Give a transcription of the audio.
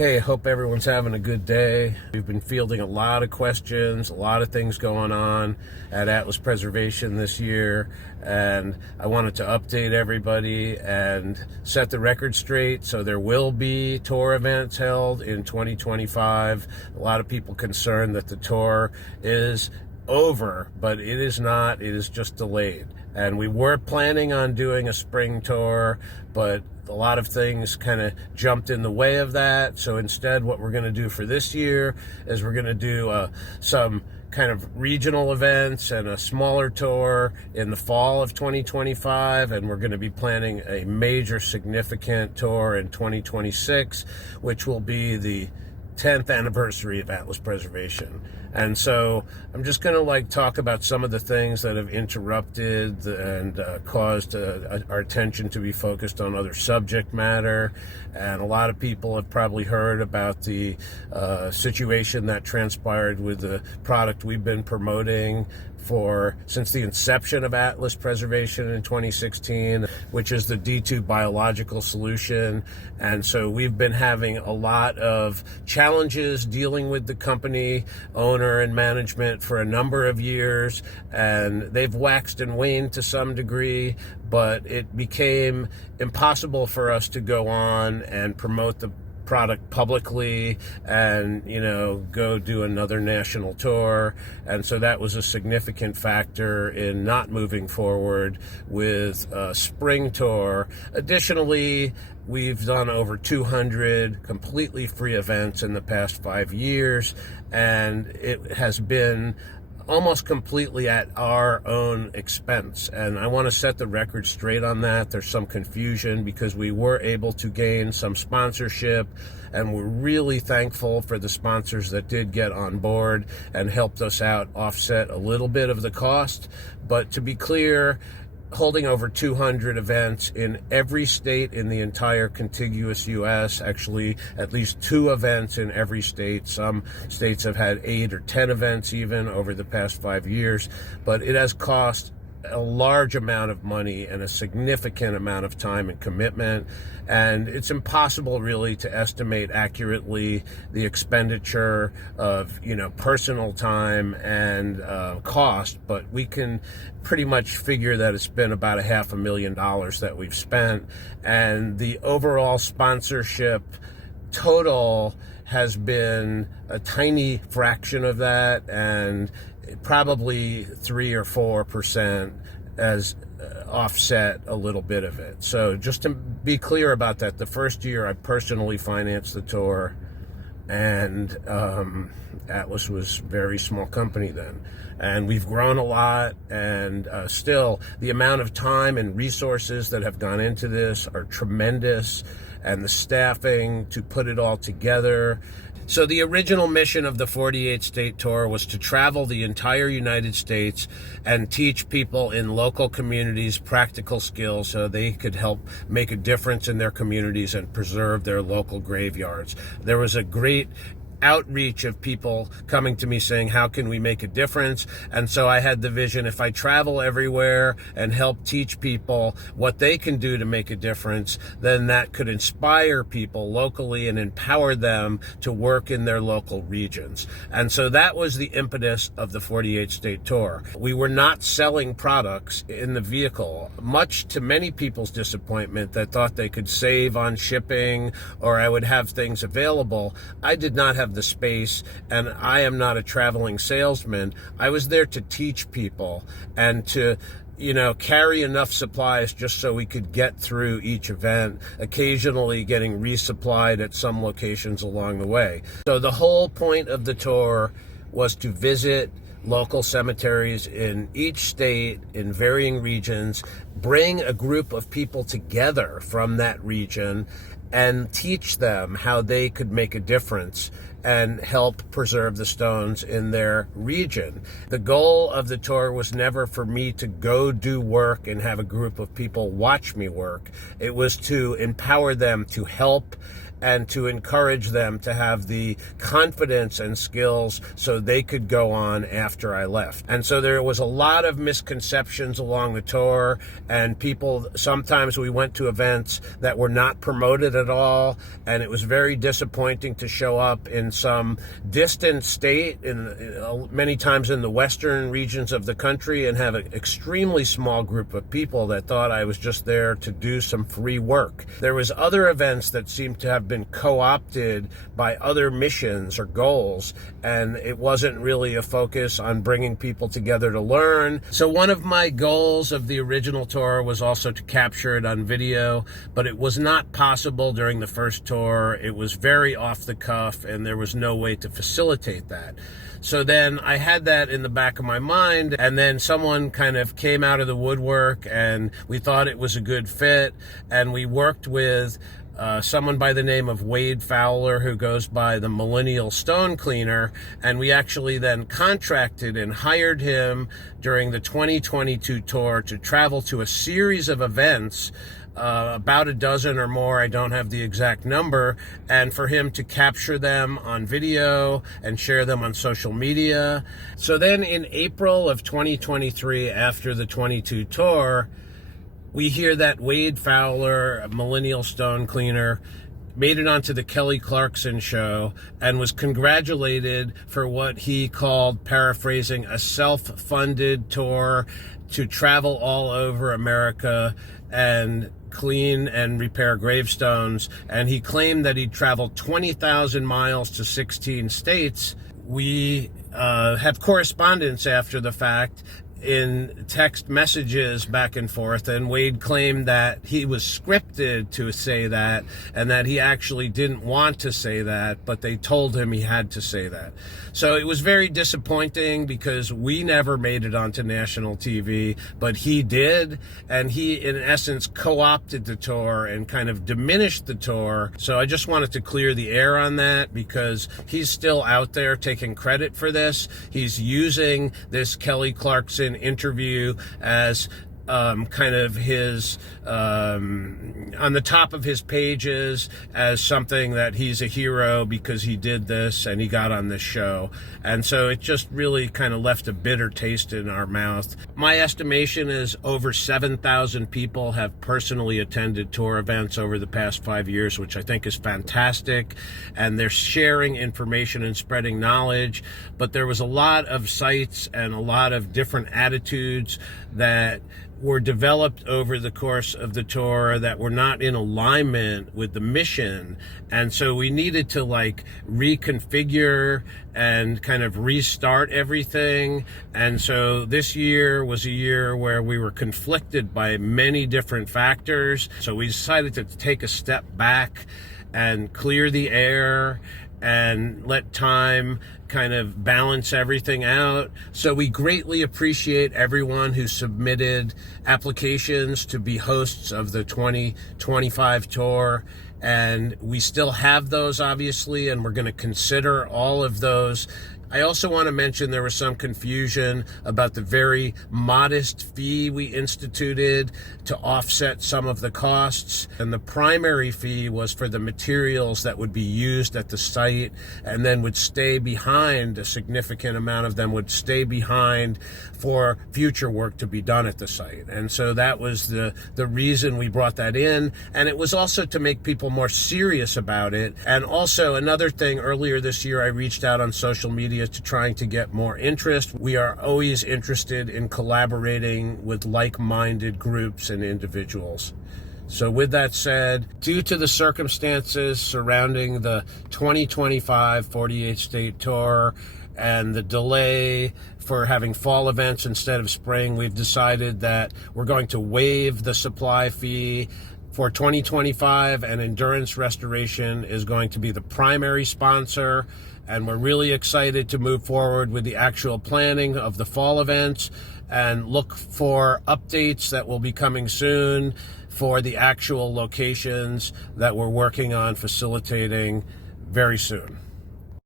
Hey, hope everyone's having a good day. We've been fielding a lot of questions, a lot of things going on at Atlas Preservation this year, and I wanted to update everybody and set the record straight. So there will be tour events held in 2025. A lot of people concerned that the tour is over, but it is not. It is just delayed. And we were planning on doing a spring tour, but a lot of things kind of jumped in the way of that. So instead, what we're going to do for this year is we're going to do some kind of regional events and a smaller tour in the fall of 2025, and we're going to be planning a major significant tour in 2026, which will be the 10th anniversary of Atlas Preservation. And so I'm just going to talk about some of the things that have interrupted and caused our attention to be focused on other subject matter. And a lot of people have probably heard about the situation that transpired with the product we've been promoting since the inception of Atlas Preservation in 2016, which is the D2 biological solution. And so we've been having a lot of challenges dealing with the company owner and management for a number of years, and they've waxed and waned to some degree, but it became impossible for us to go on and promote the product publicly and go do another national tour. And so that was a significant factor in not moving forward with a spring tour. Additionally, we've done over 200 completely free events in the past 5 years, and it has been almost completely at our own expense. And I want to set the record straight on that. There's some confusion because we were able to gain some sponsorship, and we're really thankful for the sponsors that did get on board and helped us out offset a little bit of the cost. But to be clear, holding over 200 events in every state in the entire contiguous U.S., actually at least 2 events in every state. Some states have had 8 or 10 events even over the past 5 years, but it has cost a large amount of money and a significant amount of time and commitment. And it's impossible really to estimate accurately the expenditure of, personal time and cost, but we can pretty much figure that it's been about $500,000 that we've spent. And the overall sponsorship total has been a tiny fraction of that, and probably 3 or 4% as offset a little bit of it. So just to be clear about that, the first year I personally financed the tour, and Atlas was a very small company then. And we've grown a lot, and still the amount of time and resources that have gone into this are tremendous, and the staffing to put it all together. So the original mission of the 48-state tour was to travel the entire United States and teach people in local communities practical skills so they could help make a difference in their communities and preserve their local graveyards. There was a great outreach of people coming to me saying, how can we make a difference? And so I had the vision, if I travel everywhere and help teach people what they can do to make a difference, then that could inspire people locally and empower them to work in their local regions. And so that was the impetus of the 48-state tour. We were not selling products in the vehicle, much to many people's disappointment that thought they could save on shipping or I would have things available. I did not have the space, and I am not a traveling salesman. I was there to teach people and to carry enough supplies just so we could get through each event, occasionally getting resupplied at some locations along the way. So the whole point of the tour was to visit local cemeteries in each state in varying regions, bring a group of people together from that region and teach them how they could make a difference and help preserve the stones in their region. The goal of the tour was never for me to go do work and have a group of people watch me work. It was to empower them to help and to encourage them to have the confidence and skills so they could go on after I left. And so there was a lot of misconceptions along the tour, and people, sometimes we went to events that were not promoted at all, and it was very disappointing to show up in some distant state, many times in the western regions of the country, and have an extremely small group of people that thought I was just there to do some free work. There was other events that seemed to have been co-opted by other missions or goals, and it wasn't really a focus on bringing people together to learn. So one of my goals of the original tour was also to capture it on video, but it was not possible during the first tour. It was very off the cuff, and there was no way to facilitate that. So then I had that in the back of my mind, and then someone kind of came out of the woodwork, and we thought it was a good fit, and we worked with someone by the name of Wade Fowler, who goes by the Millennial Stone Cleaner, and we actually then contracted and hired him during the 2022 tour to travel to a series of events, about a dozen or more, I don't have the exact number, and for him to capture them on video and share them on social media. So then in April of 2023, after the 22 tour, we hear that Wade Fowler, Millennial Stone Cleaner, made it onto the Kelly Clarkson show and was congratulated for what he called, paraphrasing, a self-funded tour to travel all over America and clean and repair gravestones. And he claimed that he'd traveled 20,000 miles to 16 states. We have correspondence after the fact in text messages back and forth, and Wade claimed that he was scripted to say that and that he actually didn't want to say that, but they told him he had to say that. So it was very disappointing because we never made it onto national TV, but he did, and he in essence co-opted the tour and kind of diminished the tour. So I just wanted to clear the air on that because he's still out there taking credit for this. He's using this Kelly Clarkson interview as kind of his on the top of his pages as something that he's a hero because he did this and he got on this show. And so it just really kind of left a bitter taste in our mouth. My estimation is over 7,000 people have personally attended tour events over the past 5 years, which I think is fantastic. And they're sharing information and spreading knowledge. But there was a lot of sites and a lot of different attitudes that were developed over the course of the tour that were not in alignment with the mission. And so we needed to reconfigure and kind of restart everything. And so this year was a year where we were conflicted by many different factors. So we decided to take a step back and clear the air and let time kind of balance everything out. So we greatly appreciate everyone who submitted applications to be hosts of the 2025 tour. And we still have those, obviously, and we're going to consider all of those. I also want to mention there was some confusion about the very modest fee we instituted to offset some of the costs. And the primary fee was for the materials that would be used at the site and then would stay behind. A significant amount of them would stay behind for future work to be done at the site. And so that was the reason we brought that in. And it was also to make people more serious about it. And also another thing, earlier this year, I reached out on social media to trying to get more interest. We are always interested in collaborating with like-minded groups and individuals. So with that said, due to the circumstances surrounding the 2025 48 state tour and the delay for having fall events instead of spring, we've decided that we're going to waive the supply fee for 2025, and Endurance Restoration is going to be the primary sponsor. And we're really excited to move forward with the actual planning of the fall events and look for updates that will be coming soon for the actual locations that we're working on facilitating very soon.